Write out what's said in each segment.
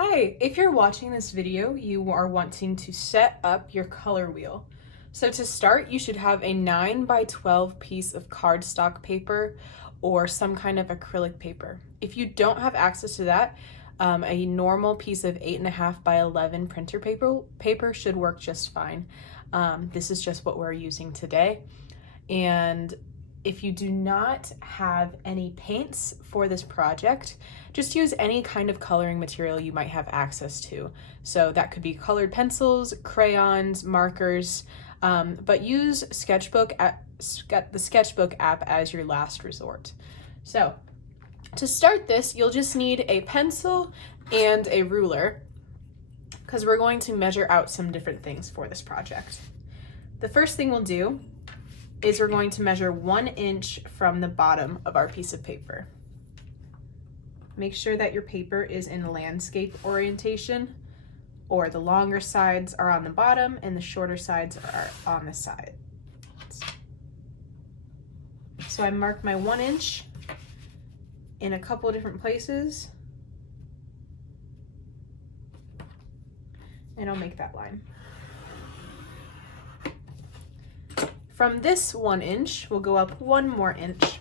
Hi, if you're watching this video, you are wanting to set up your color wheel. So to start, you should have a 9 by 12 piece of cardstock paper or some kind of acrylic paper. If you don't have access to that, a normal piece of 8.5 by 11 printer paper should work just fine. This is just what we're using today. And if you do not have any paints for this project, just use any kind of coloring material you might have access to. So that could be colored pencils, crayons, markers, but use the Sketchbook app as your last resort. So to start this, you'll just need a pencil and a ruler because we're going to measure out some different things for this project. The first thing we'll do is we're going to measure 1 inch from the bottom of our piece of paper. Make sure that your paper is in landscape orientation, or the longer sides are on the bottom and the shorter sides are on the side. So I marked my 1 inch in a couple of different places, and I'll make that line. From this 1 inch, we'll go up 1 more inch.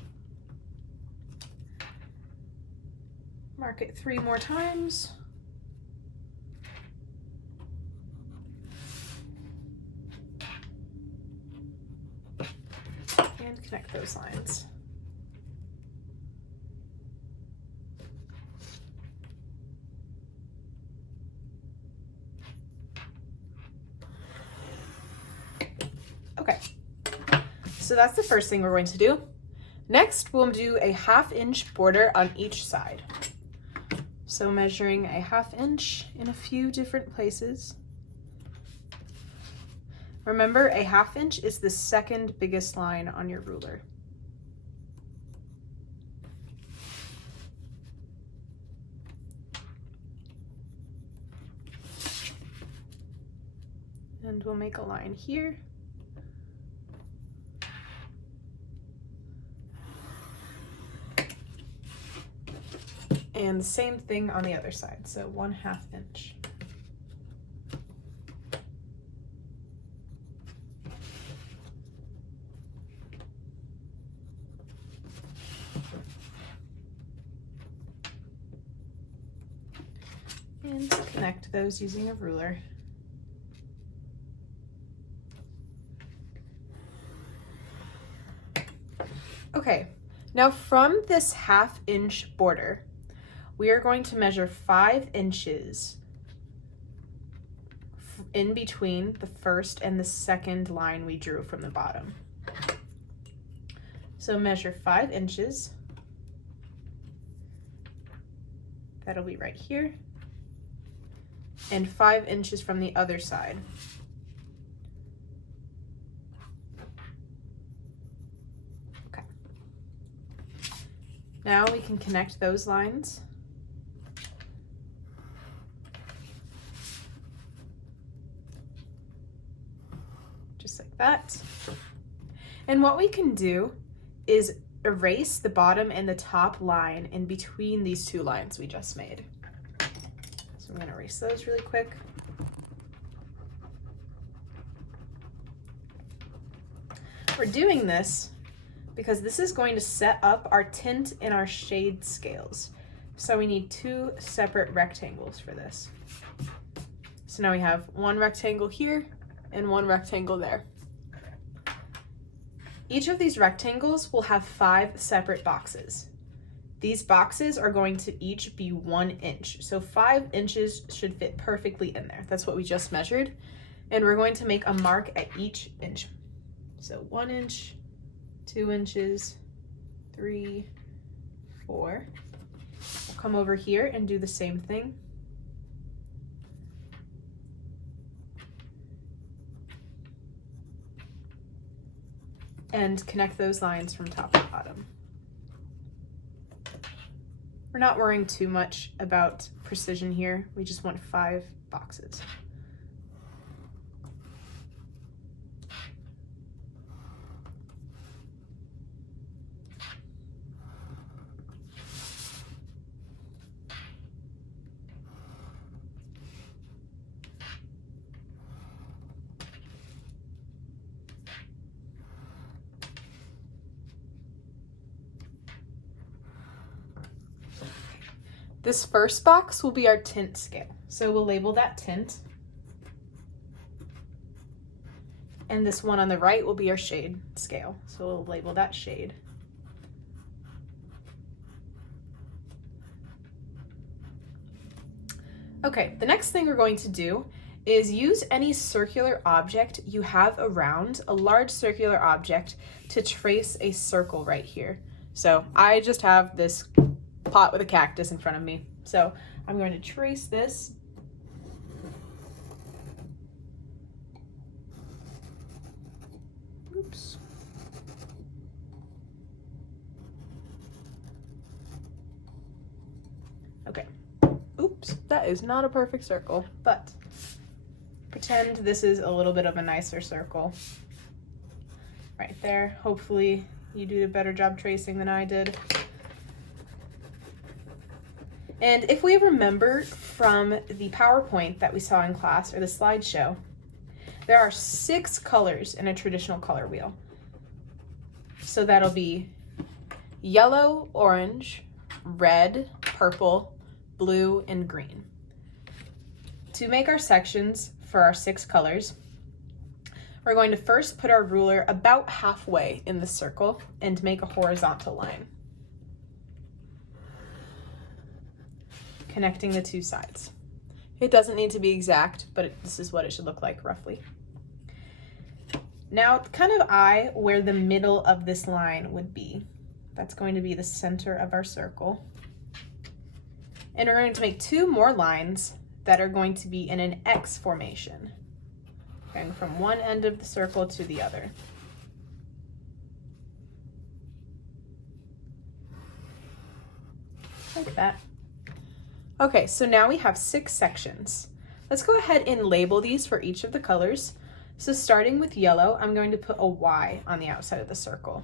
Mark it 3 more times. And connect those lines. Okay. So that's the first thing we're going to do. Next, we'll do a 1/2 inch border on each side. So measuring a 1/2 inch in a few different places. Remember, a 1/2 inch is the second biggest line on your ruler. And we'll make a line here. And the same thing on the other side, so 1/2 inch. And connect those using a ruler. Okay, now from this 1/2 inch border, we are going to measure 5 inches in between the first and the second line we drew from the bottom. So measure 5 inches. That'll be right here. And 5 inches from the other side. Okay. Now we can connect those lines. Just like that. And what we can do is erase the bottom and the top line in between these 2 lines we just made. So I'm going to erase those really quick. We're doing this because this is going to set up our tint and our shade scales. So we need 2 separate rectangles for this. So now we have 1 rectangle here and 1 rectangle there. Each of these rectangles will have 5 separate boxes. These boxes are going to each be 1 inch. So 5 inches should fit perfectly in there. That's what we just measured. And we're going to make a mark at each inch. So 1 inch, 2 inches, 3, 4. We'll come over here and do the same thing. And connect those lines from top to bottom. We're not worrying too much about precision here. We just want 5 boxes. This first box will be our tint scale. So we'll label that tint. And this one on the right will be our shade scale. So we'll label that shade. Okay, the next thing we're going to do is use any circular object you have around, a large circular object, to trace a circle right here. So I just have this pot with a cactus in front of me. So I'm going to trace this. Oops. Okay. Oops, that is not a perfect circle, but pretend this is a little bit of a nicer circle. Right there. Hopefully you did a better job tracing than I did. And if we remember from the PowerPoint that we saw in class, or the slideshow, there are 6 colors in a traditional color wheel. So that'll be yellow, orange, red, purple, blue, and green. To make our sections for our 6 colors, we're going to first put our ruler about halfway in the circle and make a horizontal line, connecting the 2 sides. It doesn't need to be exact, but this is what it should look like roughly. Now, kind of eye where the middle of this line would be. That's going to be the center of our circle. And we're going to make 2 more lines that are going to be in an X formation, going from one end of the circle to the other. Like that. Okay, so now we have 6 sections. Let's go ahead and label these for each of the colors. So starting with yellow, I'm going to put a Y on the outside of the circle.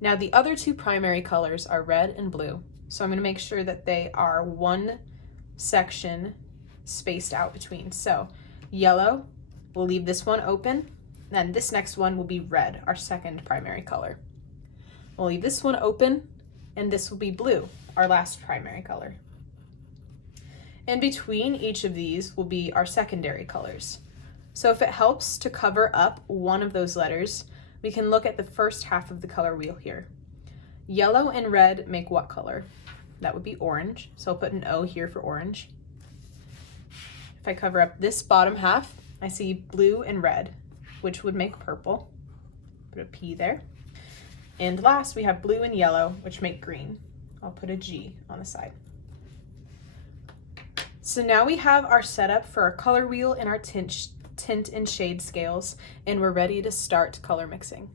Now the other 2 primary colors are red and blue. So I'm going to make sure that they are 1 section spaced out between. So yellow, we'll leave this one open. Then this next one will be red, our second primary color. We'll leave this one open, and this will be blue, our last primary color. In between each of these will be our secondary colors. So if it helps to cover up one of those letters, we can look at the first half of the color wheel here. Yellow and red make what color? That would be orange, so I'll put an O here for orange. If I cover up this bottom half, I see blue and red, which would make purple. Put a P there. And last, we have blue and yellow, which make green. I'll put a G on the side. So now we have our setup for our color wheel and our tint and shade scales, and we're ready to start color mixing.